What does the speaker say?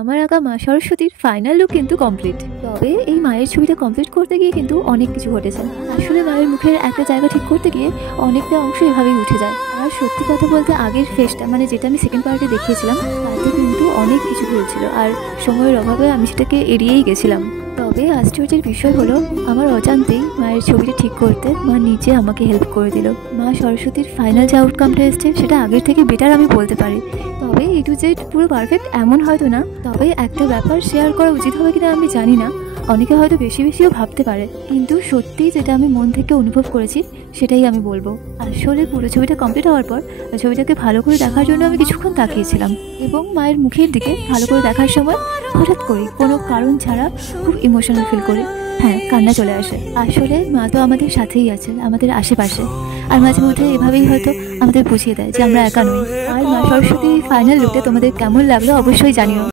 আমার আঁকা মা সরস্বতীর ফাইনাল লুক কিন্তু কমপ্লিট। তবে এই মায়ের ছবিটা কমপ্লিট করতে গিয়ে কিন্তু অনেক কিছু ঘটেছে। আসলে মায়ের মুখের একটা জায়গা ঠিক করতে গিয়ে অনেকটা অংশ এভাবেই উঠে যায়। আর সত্যি কথা বলতে আগের ফেসটা মানে যেটা আমি সেকেন্ড পার্টে দেখিয়েছিলাম তাতে কিন্তু অনেক কিছু ভুলছিল, আর সময়ের অভাবে আমি সেটাকে এড়িয়েই গেছিলাম। তবে আশ্চর্যের বিষয় হলো আমার অজান্তেই মায়ের ছবিটা ঠিক করতে মা নিজে আমাকে হেল্প করে দিল। মা সরস্বতীর ফাইনাল যে আউটকামটা এসছে সেটা আগের থেকে বেটার আমি বলতে পারি। তবে এ টু জেড পুরো পারফেক্ট এমন হয়তো না, তবে একটা ব্যাপার শেয়ার করা উচিত হবে কিনা আমি জানি না, অনেকে হয়তো বেশিও ভাবতে পারে, কিন্তু সত্যি যেটা আমি মন থেকে অনুভব করেছি সেটাই আমি বলবো। আসলে পুরো ছবিটা কমপ্লিট হওয়ার পর ছবিটাকে ভালো করে দেখার জন্য আমি কিছুক্ষণ তাকিয়েছিলাম, এবং মায়ের মুখের দিকে ভালো করে দেখার সময় হঠাৎ করে কোনো কারণ ছাড়া খুব ইমোশনাল ফিল করি। হ্যাঁ, কান্না চলে আসে। আসলে মা তো আমাদের সাথেই আছে, আমাদের আশেপাশে, আর মাঝে মধ্যে এভাবেই হয়তো আমাদের বুঝিয়ে দেয় যে আমরা একা নই। আর মা সরস্বতী ফাইনাল লুকটা তোমাদের কেমন লাগলো অবশ্যই জানিও।